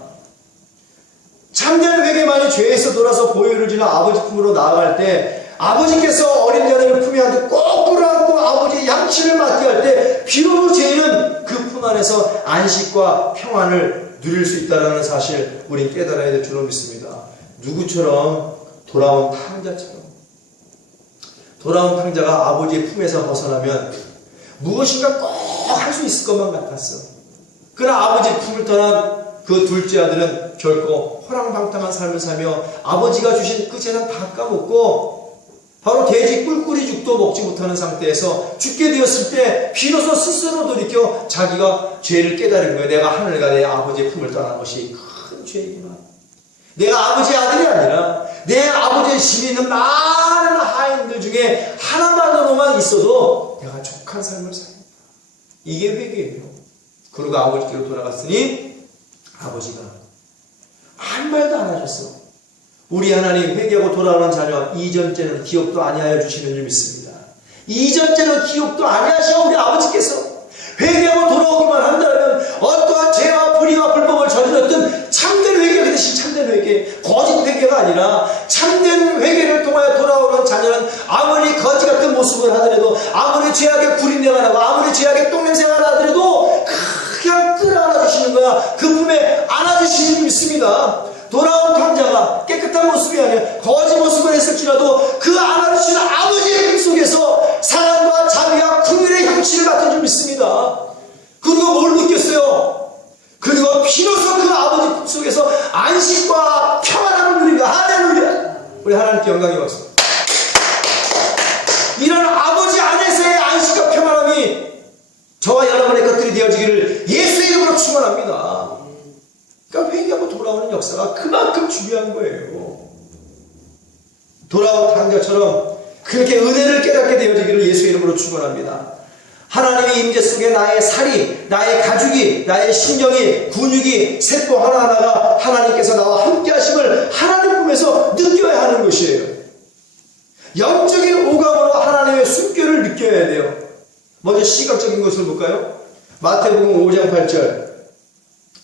참된 회개만이 죄에서 돌아서 보혈을 지나 아버지 품으로 나아갈 때 아버지께서 어린 자들을 품에 안고 꼭 끌어안고 아버지의 양치를 맡게 할 때 비로소 죄인은 그 품 안에서 안식과 평안을 누릴 수 있다는 사실 우린 깨달아야 될 줄로 믿습니다. 누구처럼? 돌아온 탕자처럼. 돌아온 탕자가 아버지의 품에서 벗어나면 무엇인가 꼭 할 수 있을 것만 같았어. 그러나 아버지의 품을 떠난 그 둘째 아들은 결코 호랑방탕한 삶을 살며 아버지가 주신 그 재산 다 까먹고 바로 돼지 꿀꿀이 죽도 먹지 못하는 상태에서 죽게 되었을 때 비로소 스스로 돌이켜 자기가 죄를 깨달은 거예요. 내가 하늘과 내 아버지의 품을 떠난 것이 큰 죄이구나. 내가 아버지의 아들이 아니라 내 아버지의 심이 있는 많은 하인들 중에 하나만으로만 있어도 내가 족한 삶을 살겠다. 이게 회개예요. 그리고 아버지께로 돌아갔으니 아버지가 한 말도 안 하셨어. 우리 하나님 회개하고 돌아오는 자녀 이전죄는 기억도 아니하여 주시는 줄 믿습니다. 이전죄는 기억도 아니하시오. 우리 아버지께서 회개하고 돌아오기만 한다면 어떠한 죄와 불의와 불법을 저질렀든 참된 회개, 그 대신 참된 회개, 거짓 회개가 아니라 참된 회개를 통하여 돌아오는 자녀는 아무리 거지 같은 모습을 하더라도 아무리 죄악의 구린내가 나고 아무리 죄악의 똥냄새가 나더라도 그냥 끌어안아 주시는 거야. 그 품에 안아주시는 줄 믿습니다. 돌아온 탕자가 깨끗한 모습이 아니라 거짓 모습을 했을지라도 그 안아주시는 아버지의 품 속에서 사랑과 자비와 긍휼의 향취를 맡은 줄 믿습니다. 그리고 뭘 느꼈어요? 그리고 비로소 그 아버지 품 속에서 안식과 평안함을 누린다. 할렐루야. 우리 하나님께 영광이 박수. 이런 아버지 안에서의 안식과 평안함이 저와 여러분의 것들이 되어지기를 역사가 그만큼 중요한 거예요. 돌아온 탕자처럼 그렇게 은혜를 깨닫게 되어지기를 예수의 이름으로 축원합니다. 하나님의 임재 속에 나의 살이, 나의 가죽이, 나의 신경이, 근육이, 세포 하나하나가 하나님께서 나와 함께 하심을 하나님 품에서 느껴야 하는 것이에요. 영적인 오감으로 하나님의 숨결을 느껴야 돼요. 먼저 시각적인 것을 볼까요? 마태복음 5장 8절.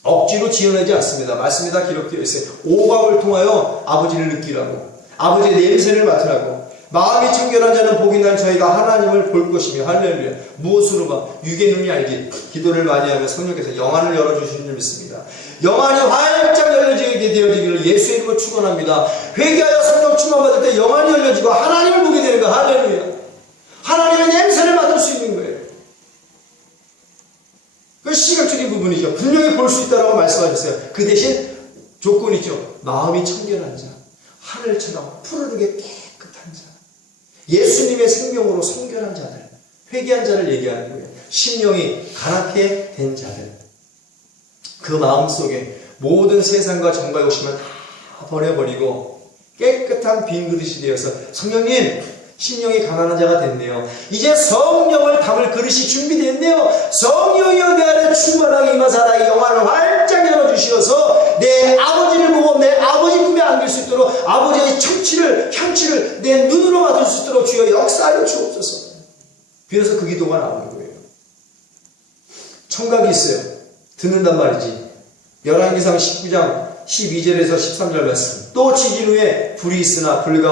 억지로 지어내지 않습니다. 말씀이 다 기록되어 있어요. 오감을 통하여 아버지를 느끼라고, 아버지의 냄새를 맡으라고. 마음이 청결한 자는 복이 난 저희가 하나님을 볼 것이며. 할렐루야. 무엇으로 봐? 육의 눈이 알지. 기도를 많이 하며 성령께서 영안을 열어주시는 줄 믿습니다. 영안이 활짝 열려지게 되어지기를 예수의 이름으로 축원합니다. 회개하여 성령 충만받을 때 영안이 열려지고 하나님을 보게 되는 거. 할렐루야. 하나님의 냄새를 맡을 수 있는 거예요. 그 시각적인 부분이죠. 분명히 볼 수 있다라고 말씀하셨어요. 그 대신 조건이죠. 마음이 청결한 자, 하늘처럼 푸르르게 깨끗한 자, 예수님의 생명으로 성결한 자들, 회개한 자를 얘기하는 거예요. 심령이 가난케 된 자들. 그 마음속에 모든 세상과 정과 욕심을 다 버려버리고 깨끗한 빈 그릇이 되어서, 성령님 심령이 가난한 자가 됐네요. 이제 성령을 담을 그릇이 준비됐네요. 성령이여 내 안에 충만하게 임하사 나의 영안을 활짝 열어주시어서 내 아버지를 보고 내 아버지 품에 안길 수 있도록, 아버지의 청취를, 향취를 내 눈으로 맡을 수 있도록 주여 역사하여 주옵소서. 그래서 그 기도가 나오는 거예요. 청각이 있어요. 듣는단 말이지. 열왕기상 19장 12절에서 13절 말씀. 또 지진 후에 불이 있으나 불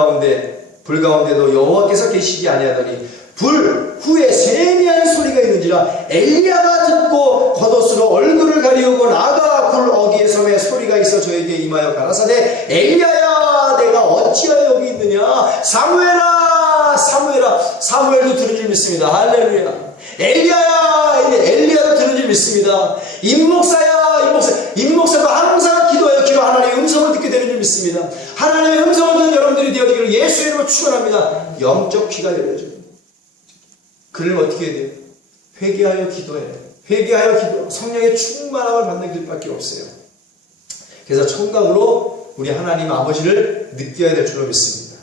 가운데도 여호와께서 계시지 아니하더니 불 후에 세미한 소리가 있는지라 엘리야가 듣고 겉옷으로 얼굴을 가리우고 나가 굴 어귀에 섬에 소리가 있어 저에게 임하여 가라사대 엘리야야 내가 어찌하여 여기 있느냐. 사무엘아 사무엘아. 사무엘도 들은 줄 믿습니다. 할렐루야. 엘리야야 엘리야도 들은 줄 믿습니다. 임목사야 임목사도 항상 기도하여 하나님의 음성을 듣게 되는 줄 믿습니다. 하나님의 음성을 듣는 여러분들이 되어지기를 예수의 이름으로 축원합니다. 영적 귀가 열려져요. 그를 어떻게 해야 돼요? 회개하여 기도해야 돼요. 회개하여 기도, 성령의 충만함을 받는 길밖에 없어요. 그래서 청각으로 우리 하나님 아버지를 느껴야 될 줄로 믿습니다.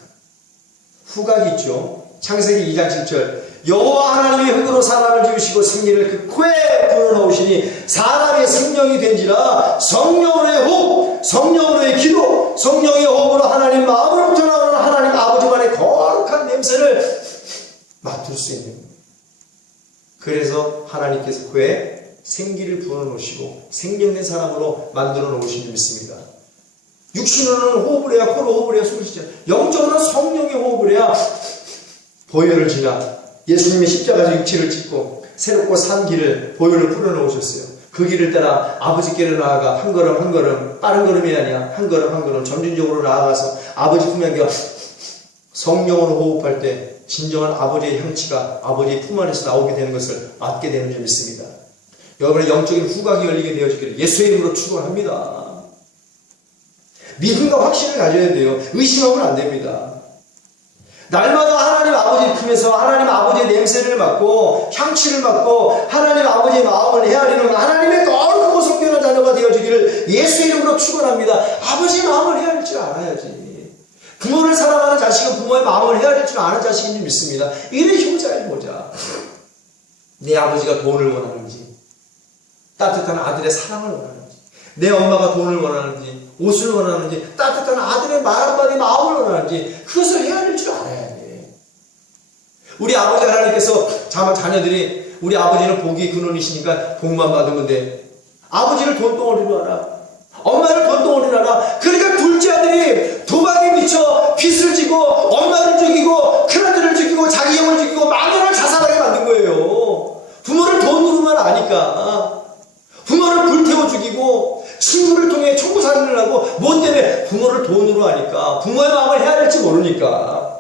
후각이 있죠. 창세기 2장 7절. 여호와 하나님이 흙으로 사람을 지으시고 생기를 그 코에 불어넣으시니 사람의 생명이 된지라. 성령으로의 호흡, 성령으로의 기도, 성령의 호흡으로 하나님 마음으로부터 나오는 하나님 아버지만의 거룩한 냄새를 맡을 수 있는 거예요. 그래서 하나님께서 코에 생기를 부어놓으시고 생명된 사람으로 만들어 놓으신 줄 믿습니다. 육신으로는 호흡을 해야, 코로 호흡을 해야 숨을 쉬죠. 영적으로는 성령의 호흡을 해야 보혈을 지나 예수님의 십자가에서 육체를 짓고 새롭고 산 길을, 보혈을 풀어놓으셨어요. 그 길을 따라 아버지께로 나아가 한 걸음 한 걸음, 빠른 걸음이 아니야, 한 걸음 한 걸음 점진적으로 나아가서 아버지 품에 안겨 성령으로 호흡할 때 진정한 아버지의 향취가 아버지의 품 안에서 나오게 되는 것을 맡게 되는 줄 믿습니다. 여러분의 영적인 후각이 열리게 되어지기를 예수의 이름으로 축원합니다. 믿음과 확신을 가져야 돼요. 의심하면 안 됩니다. 날마다 하나님 아버지 품에서 하나님 아버지의 냄새를 맡고 향취를 맡고 하나님 아버지의 마음을 헤아리는 하나님의 거룩하고 성결한 자녀가 되어지기를 예수의 이름으로 축원합니다. 아버지의 마음을 헤아릴 줄 알아야지. 부모를 사랑하는 자식은 부모의 마음을 헤아릴 줄 아는 자식인 줄 믿습니다. 이래 효자예요, 효자. 내 아버지가 돈을 원하는지, 따뜻한 아들의 사랑을 원하는지, 내 엄마가 돈을 원하는지, 옷을 원하는지, 따뜻한 아들의 말 한마디 마음을 원하는지, 그것을 헤아릴 줄 알아야 돼. 우리 아버지 하나님께서 자녀들이, 우리 아버지는 복이 근원이시니까 복만 받으면 돼. 아버지를 돈덩어리로 알아. 엄마를 돈덩어리로 알아. 그러니까 둘째 아들이 도박에 미쳐 빚을 지고 엄마를 죽이고 큰아들을 죽이고 자기 형을 죽이고 마누라를 자살하게 만든 거예요. 부모를 돈으로만 아니까. 부모를 불태워 죽이고 친구를 통해 청부살인을 하고 뭐 때문에? 부모를 돈으로 하니까. 부모의 마음을 헤아릴지 모르니까.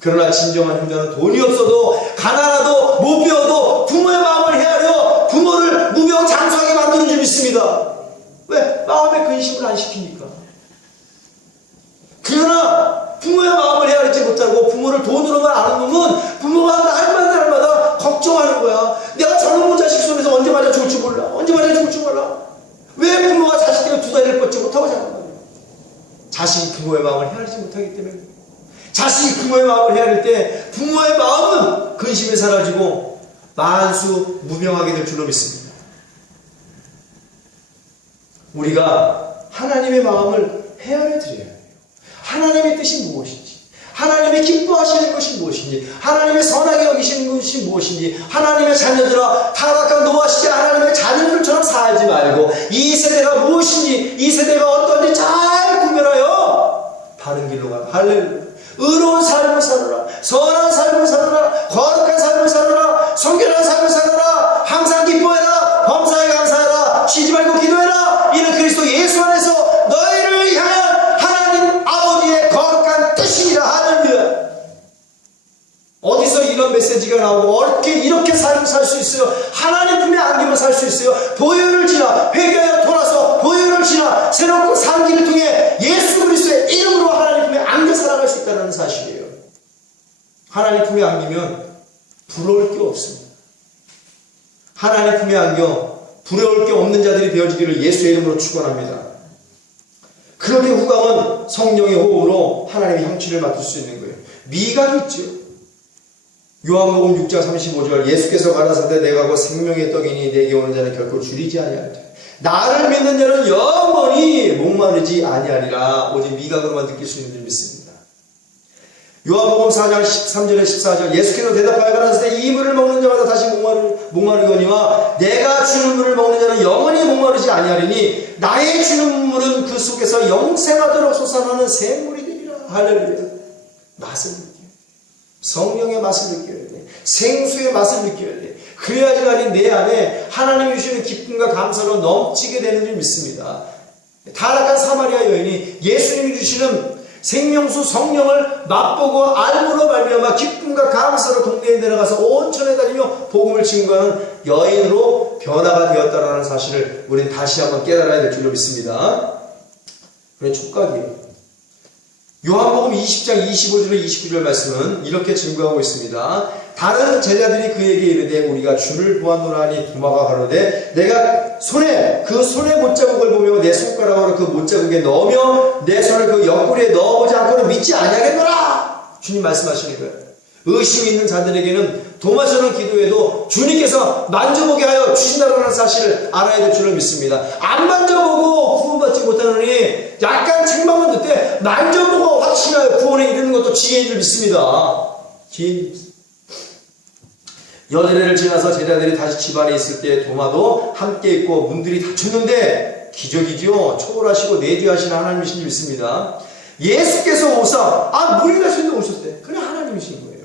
그러나 진정한 효자는 돈이 없어도 가난하도 못 배워도 부모의 마음을 헤아려 부모를 무병장수하게 만드는 줄 믿습니다. 왜? 마음의 근심을 안 시키니까. 그러나 부모의 마음을 헤아리지 못하고 부모를 돈으로만 아는 놈은 부모가 날마다 걱정하는 거야. 내가 저놈의 자식 손에서 언제 맞아 죽을지 몰라. 언제 맞아 죽을지 몰라. 왜 부모가 자식들을 두 다리를 뻗지 못하고 못하고 자란 말이에요. 자식이 부모의 마음을 헤아리지 못하기 때문에. 자식이 부모의 마음을 헤아릴 때 부모의 마음은 근심에 사라지고 만수 무명하게 될 줄로 믿습니다. 우리가 하나님의 마음을 헤아려 드려야 해요. 하나님의 뜻이 무엇인지, 하나님의 기뻐하시는 것이 무엇인지, 하나님의 선하게 여기시는 것이 무엇인지, 하나님의 자녀들아 타락한 노아시대 하나님의 자녀들처럼 살지 말고 이 세대가 무엇인지, 이 세대가 어떤지 잘 구별하여 바른 길로 가라. 할렐루야. 의로운 삶을 살아라. 선한 삶을 살아라. 거룩한 삶을 살아라. 성결한 삶을 살아라. 항상 기뻐해라. 범사에 감사해라. 쉬지 말고 기도해라. 이는 그리스도 예수 안에서 너희를 향한 하나님 아버지의 거룩한 뜻이니라. 할렐루야. 어디서 이런 메시지가 나오고 어떻게 이렇게 삶을 살 수 있어요? 하나님 품에 안기면 살 수 있어요. 보혈을 지나 회개하여 돌아서 보혈을 지나 새롭고 산 길을 통해 예수 그리스도의 이름으로 하나님 품에 안겨 살아갈 수 있다는 사실이에요. 하나님 품에 안기면 부러울 게 없습니다. 하나님 품에 안겨 부러울 게 없는 자들이 되어지기를 예수의 이름으로 축원합니다. 그렇게 후광은 성령의 호흡으로 하나님의 향취를 맡을 수 있는 거예요. 미각이 있죠. 요한복음 6장 35절 예수께서 가라사대 내가 곧 생명의 떡이니 내게 오는 자는 결코 줄이지 아니하리라. 나를 믿는 자는 영원히 목마르지 아니하리라. 오직 미각으로만 느낄 수 있는 줄 믿습니다. 요한복음 4장 13절에 14절 예수께서 대답하여 가라사대 이 물을 먹는 자마다 다시 목마르거니와 내가 주는 물을 먹는 자는 영원히 목마르지 아니하리니 나의 주는 물은 그 속에서 영생하도록 솟아나는 샘물이 되리라. 할렐루야. 맛을 느껴요. 성령의 맛을 느껴야 돼. 생수의 맛을 느껴야 돼. 그래야지만이 내 안에 하나님이 주시는 기쁨과 감사로 넘치게 되는 줄 믿습니다. 타락한 사마리아 여인이 예수님이 주시는 생명수 성령을 맛보고 알므로 말미암아 기쁨과 감사로 동네에 내려가서 온천에 다니며 복음을 증거하는 여인으로 변화가 되었다는 사실을 우리는 다시 한번 깨달아야 될 줄로 믿습니다. 그래 촉각이에요. 요한복음 20장 25절에 29절 말씀은 이렇게 증거하고 있습니다. 다른 제자들이 그에게 이르되 우리가 주를 보았노라 하니 도마가 가로되 내가 그 손의 못자국을 보며 내 손가락으로 그 못자국에 넣으며 내 손을 그 옆구리에 넣어보지 않고는 믿지 아니하겠노라. 주님 말씀하시는 거예요. 의심이 있는 자들에게는 도마처럼 기도해도 주님께서 만져보게 하여 주신다는 사실을 알아야 될 줄로 믿습니다. 안 만져보고 구원받지 못하느니 약간 책망은 듣되 만져보고 확신하여 구원에 이르는 것도 지혜인 줄 믿습니다. 여드레를 지나서 제자들이 다시 집안에 있을 때 도마도 함께 있고 문들이 닫혔는데 기적이지요. 초월하시고 내주하시는 하나님이신 줄 믿습니다. 예수께서 오사 문이 닫혔는데 오셨대. 그냥 하나님이신 거예요.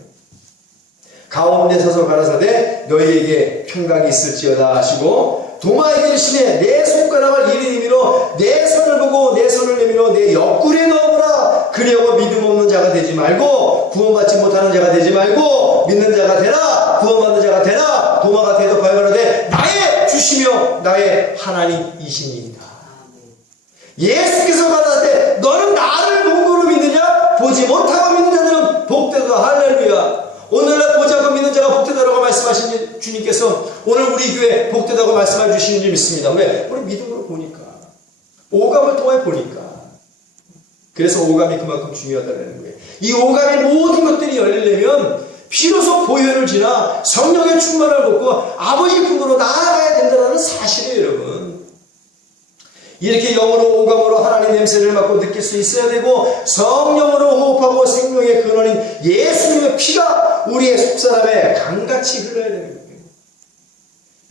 가운데 서서 가라사대 너희에게 평강이 있을지어다 하시고 도마에게 이르시되 내 손가락을 이리 내밀어 내 손을 보고 내 손을 내밀어 내 옆구리에 넣어보라. 그리하고 믿음 없는 자가 되지 말고 구원받지 못하는 자가 되지 말고 믿는 자가 되라. 구원받는 자가 되라. 도마가 대답하여 가로되 나의 주시며 나의 하나님이십니다. 예수께서 가라사대 너는 나를 본고로 믿느냐? 보지 못하고 믿는 자들은 복되다. 할렐루야. 오늘날 보지 않고 믿는 자가 복되다라고 말씀하신 주님께서 오늘 우리 교회 복되다고 말씀해 주시는 줄 믿습니다. 왜? 우리 믿음으로 보니까. 오감을 통해 보니까. 그래서 오감이 그만큼 중요하다는 거예요. 이 오감의 모든 것들이 열리려면 비로소 보혈을 지나 성령의 충만을 받고 아버지 품으로 나아가야 된다는 사실이에요, 여러분. 이렇게 영으로 오감으로 하나님 냄새를 맡고 느낄 수 있어야 되고 성령으로 호흡하고 생명의 근원인 예수님의 피가 우리의 속사람에 강같이 흘러야 되는 거예요.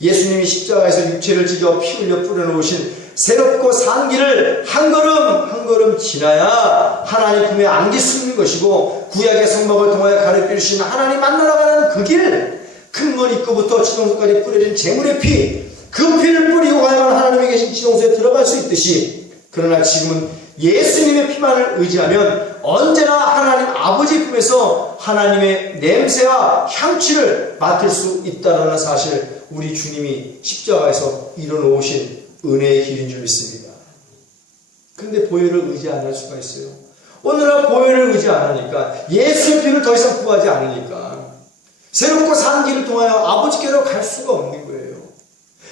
예수님이 십자가에서 육체를 찢어 피 흘려 뿌려놓으신 새롭고 산 길을 한 걸음 한 걸음 지나야 하나님 품에 안길 수 있는 것이고 구약의 성막을 통하여 가르쳐 주신 하나님 만나러 가는 그 길, 큰 문 입구부터 지동소까지 뿌려진 제물의 피, 그 피를 뿌리고 가야만 하나님이 계신 지동소에 들어갈 수 있듯이 그러나 지금은 예수님의 피만을 의지하면 언제나 하나님 아버지 품에서 하나님의 냄새와 향취를 맡을 수 있다는 사실, 우리 주님이 십자가에서 이뤄놓으신 은혜의 길인 줄 믿습니다. 그런데 보혈을 의지 안 할 수가 있어요. 오늘날 보혈을 의지 안 하니까, 예수의 피를 더 이상 구하지 않으니까 새롭고 산 길을 통하여 아버지께로 갈 수가 없는 거예요.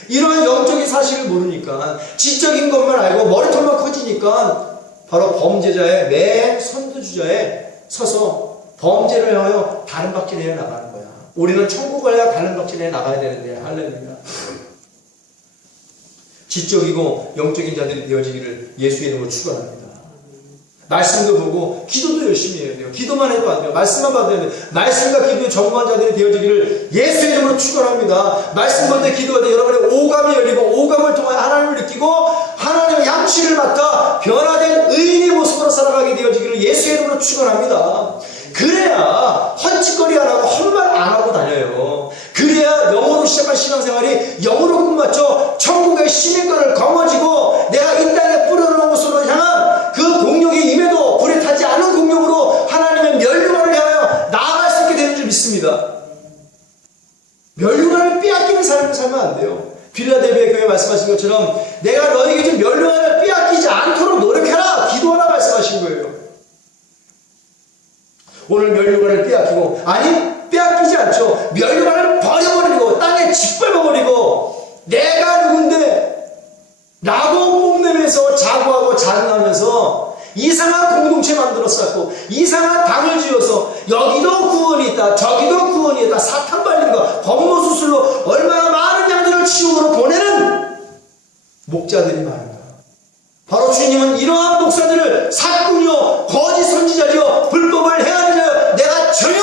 이러한 영적인 사실을 모르니까 지적인 것만 알고 머리털만 커지니까 바로 범죄자의 맨 선두주자에 서서 범죄를 하여 다른 박질에 나가는 거야. 우리는 천국을 해야 다른 박질에 나가야 되는데 할렐루야. 지적이고 영적인 자들이 되어지기를 예수의 이름으로 축원합니다. 말씀도 보고 기도도 열심히 해야 돼요. 기도만 해도 안 돼요. 말씀만 받아야 돼요. 말씀과 기도에 전무한 자들이 되어지기를 예수의 이름으로 축원합니다. 말씀 볼 때 기도할 때 여러분의 오감이 열리고 오감을 통해 하나님을 느끼고 하나님의 양치를 맡아 변화된 의인의 모습으로 살아가게 되어지기를 예수의 이름으로 축원합니다. 그래야 헛짓거리 안 하고 헛말 안 하고 다녀요. 그래야 영어로 시작한 신앙생활이 영어로 끝마쳐 천국의 시민권을 거머쥐고 내가 이 땅에 뿌려놓은 곳으로 향한 그 공력이 임해도 불에 타지 않은 공력으로 하나님의 멸류관을 향하여 나아갈 수 있게 되는 줄 믿습니다. 멸류관을 빼앗기는 삶을 살면 안 돼요. 빌라델비아 교회 말씀하신 것처럼 내가 너에게 좀 멸류관을 빼앗기지 않도록 노력해라 기도하라 말씀하신 거예요. 오늘 면류관을 빼앗기고, 아니 빼앗기지 않죠. 면류관을 버려버리고 땅에 짓밟아버리고 내가 누군데 라고 뽐내면서 자부하고 자랑하면서 이상한 공동체 만들었었고 이상한 당을 지어서 여기도 구원이 있다 저기도 구원이 있다 사탄 발림과 법모수술로 얼마나 많은 양들을 지옥으로 보내는 목자들이 많은가. 바로 주님은 이러한 목사들을 사꾼이요 거짓 선지자죠 불법을 행하는 자요 내가 전혀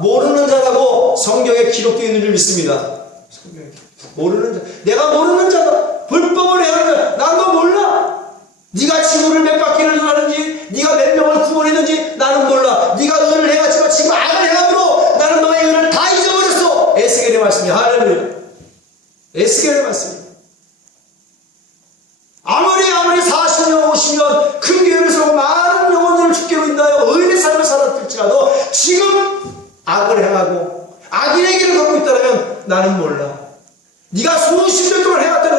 모르는 자라고 성경에 기록되어 있는 줄 믿습니다. 모르는 자, 내가 모르는 자다. 불법을 행하는 자, 난 너 몰라. 네가 지구를 몇 바퀴를 돌았는지 네가 몇 명을 구원했는지 나는 몰라. 네가 의를 행하지만 지금 악을 행함으로 나는 너의 의를 다 잊어버렸어. 에스겔의 말씀이야. 할렐루야. 에스겔의 말씀이야. 아무리 40년 50년 큰 교회에서 많은 영혼들을 주께로 인하여 의인의 삶을 살았을지라도 지금 악을 행하고 악인의 길을 걷고 있다면 나는 몰라. 네가 수십 년 동안 해왔던